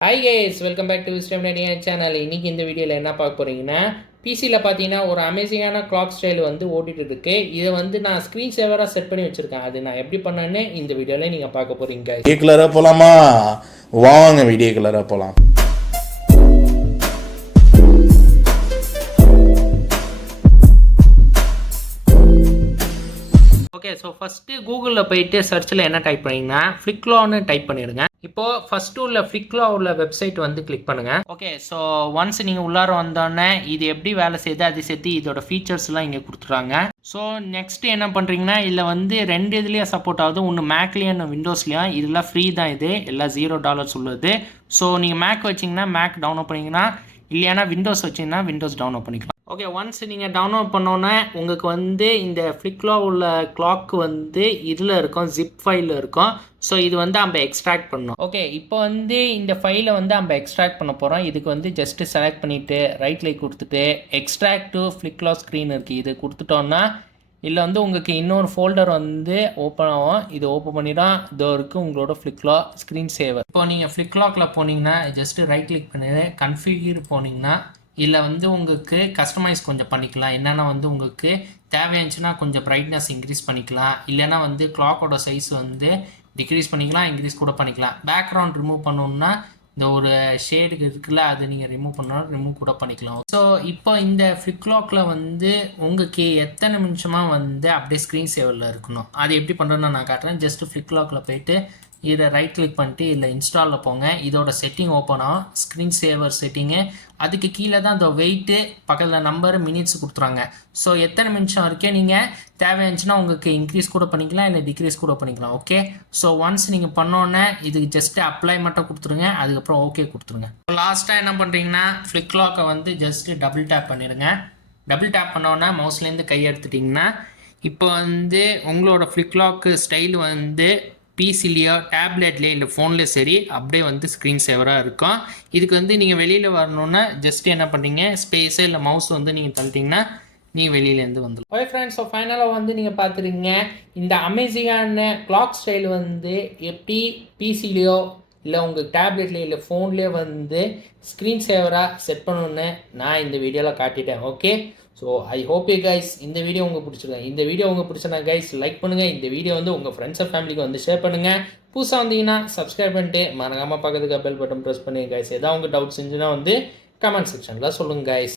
Hi guys welcome back to wisdom நடிகா channel இன்னைக்கு இந்த வீடியோவில் என்ன பார்க்க போகிறீங்கன்னா பிசியில் பார்த்தீங்கன்னா ஒரு அமேசிங்கான கிளாக் ஸ்டைல் வந்து ஓடிட்டு இருக்கு. இதை வந்து நான் ஸ்க்ரீன் சேவராக செட் பண்ணி வச்சுருக்கேன். அது நான் எப்படி பண்ணேன்னு இந்த வீடியோவில் நீங்கள் பார்க்க போகிறீங்க guys. வீடியோ கலராக போகலாமா வாங்க வீடியோ கலராக போகலாம் ஓகே ஸோ ஃபஸ்ட்டு கூகுளில் போயிட்டு சர்ச்சில் என்ன டைப் பண்ணீங்கன்னா ஃப்ளிக்லான்னு டைப் பண்ணிடுங்க. இப்போது ஃபஸ்ட்டு உள்ள ஃபிக்லா உள்ள வெப்சைட் வந்து கிளிக் பண்ணுங்கள் ஓகே ஸோ ஒன்ஸ் நீங்கள் உள்ளார வந்தோடனே இது எப்படி வேலை செய்யுது அதை சேர்த்து இதோட ஃபீச்சர்ஸ்லாம் இங்கே கொடுத்துட்றாங்க. ஸோ நெக்ஸ்ட் என்ன பண்ணுறீங்கன்னா இதில் வந்து ரெண்டு இதுலேயே சப்போர்ட் ஆகுது. ஒன்று மேக்லேயும் விண்டோஸ்லேயும் இதெல்லாம் ஃப்ரீ தான் இது. எல்லாம் ஜீரோ டாலர்ஸ் உள்ளது. ஸோ நீங்கள் மேக் வச்சிங்கன்னா மேக் டவுன்லோட் பண்ணிங்கன்னா இல்லையானா விண்டோஸ் வச்சிங்கன்னா விண்டோஸ் டவுன்லோட் பண்ணிக்கலாம். ஓகே ஒன்ஸ் நீங்கள் டவுன்லோட் பண்ணோன்னே உங்களுக்கு வந்து இந்த ஃப்ளிக்லா உள்ள கிளாக் வந்து இதில் இருக்கும் ஜிப் ஃபைலில் இருக்கும். ஸோ இது வந்து நம்ம எக்ஸ்ட்ராக்ட் பண்ணணும். ஓகே இப்போ வந்து இந்த ஃபைலை வந்து நம்ம எக்ஸ்ட்ராக்ட் பண்ண போகிறோம் இதுக்கு வந்து ஜஸ்ட்டு செலக்ட் பண்ணிவிட்டு ரைட் லைக் கொடுத்துட்டு எக்ஸ்ட்ராக்ட் டு ஃப்ளிக்லா ஸ்க்ரீன் இருக்குது இது கொடுத்துட்டோன்னா இல்லை வந்து உங்களுக்கு இன்னொரு ஃபோல்டர் வந்து ஓப்பன் ஆகும். இது ஓப்பன் பண்ணிட்டா இதோ இருக்குது உங்களோட ஃப்ளிக்லாக் ஸ்க்ரீன் சேவர் இப்போ நீங்கள் ஃப்ளிக்லாக்கில் போனீங்கன்னா ஜஸ்ட்டு ரைட் கிளிக் பண்ணி கன்ஃபிகர் போனீங்கன்னா இல்லை வந்து உங்களுக்கு கஸ்டமைஸ் கொஞ்சம் பண்ணிக்கலாம். என்னென்னா வந்து உங்களுக்கு தேவையாச்சுன்னா கொஞ்சம் ப்ரைட்னஸ் இன்க்ரீஸ் பண்ணிக்கலாம். இல்லைன்னா வந்து கிளாக்கோட சைஸ் வந்து டிக்ரீஸ் பண்ணிக்கலாம் இன்க்ரீஸ் கூட பண்ணிக்கலாம். பேக்ரவுண்ட் ரிமூவ் பண்ணணுன்னா இந்த ஒரு ஷேடுக்கு இருக்குல்ல அது நீங்கள் ரிமூவ் பண்ணாலும் ரிமூவ் கூட பண்ணிக்கலாம். ஸோ இப்போ இந்த ஃப்ளிக்லாக்கில் வந்து உங்களுக்கு எத்தனை நிமிஷமாக வந்து அப்படியே ஸ்க்ரீன் சேவரில் இருக்கணும்? அது எப்படி பண்ணுறதுன்னு நான் காட்டுறேன். ஜஸ்ட் ஃப்ளிக்லாக்கில் போயிட்டு இதை ரைட் கிளிக் பண்ணிட்டு இதில் இன்ஸ்டாலில் போங்க. இதோட செட்டிங் ஓப்பன் ஆகும் ஸ்க்ரீன் சேவர் செட்டிங்கு அதுக்கு கீழே தான் இந்த வெயிட்டு பக்கத்தில் நம்பர் மினிட்ஸ் கொடுத்துறாங்க. ஸோ எத்தனை நிமிஷம் வரைக்கும் நீங்கள் தேவையாச்சுன்னா உங்களுக்கு இன்க்ரீஸ் கூட பண்ணிக்கலாம் இல்லை டிக்ரீஸ் கூட பண்ணிக்கலாம் ஓகே ஸோ ஒன்ஸ் நீங்கள் பண்ணோன்னே இதுக்கு ஜஸ்ட்டு அப்ளை மட்டும் கொடுத்துருங்க. அதுக்கப்புறம் ஓகே கொடுத்துருங்க. லாஸ்ட்டாக என்ன பண்ணுறீங்கன்னா ஃப்ளிக்லாக்கை வந்து ஜஸ்ட்டு டபுள் டேப் பண்ணிடுங்க. டபுள் டேப் பண்ணோன்னே மவுஸ்லேருந்து கை எடுத்துட்டிங்கன்னா இப்போ வந்து உங்களோட ஃப்ளிக்லாக்கு ஸ்டைல் வந்து பிசிலேயோ டேப்லெட்லேயோ இல்லை ஃபோன்லேயும் சரி அப்படியே வந்து ஸ்க்ரீன் சேவராக இருக்கும். இதுக்கு வந்து நீங்கள் வெளியில் வரணுன்னா ஜஸ்ட் என்ன பண்ணுறீங்க ஸ்பேஸோ இல்லை மவுஸ் வந்து நீங்கள் தள்ளிட்டிங்கன்னா நீ வெளியிலேருந்து வந்துடும் ஓகே ஃப்ரெண்ட்ஸ் ஸோ ஃபைனலாக வந்து நீங்கள் பார்த்துருங்க இந்த அமேசிங்கான கிளாக் ஸ்டைல் வந்து எப்படி பிசிலேயோ இல்லை உங்கள் டேப்லெட்லேயே இல்லை ஃபோன்லேயே வந்து ஸ்க்ரீன் சேவராக செட் பண்ணணுன்னு நான் இந்த வீடியோவில் காட்டிட்டேன் okay so I hope you guys இந்த வீடியோ உங்களுக்கு பிடிச்சிருக்கேன் இந்த வீடியோ உங்களுக்கு பிடிச்சனா கைஸ் லைக் பண்ணுங்கள் இந்த வீடியோ வந்து உங்கள் ஃப்ரெண்ட்ஸ் அண்ட் ஃபேமிலிக்கு வந்து ஷேர் பண்ணுங்கள் புதுசாக வந்தீங்கன்னா சப்ஸ்கிரைப் பண்ணிட்டு மறக்காமல் பக்கத்துக்கு பெல் பட்டன் ப்ரெஸ் பண்ணுங்கள் கைஸ் ஏதாவது உங்கள் டவுட்ஸ் இருந்துச்சுன்னா வந்து கமெண்ட் செக்ஷனில் சொல்லுங்கள் கைஸ்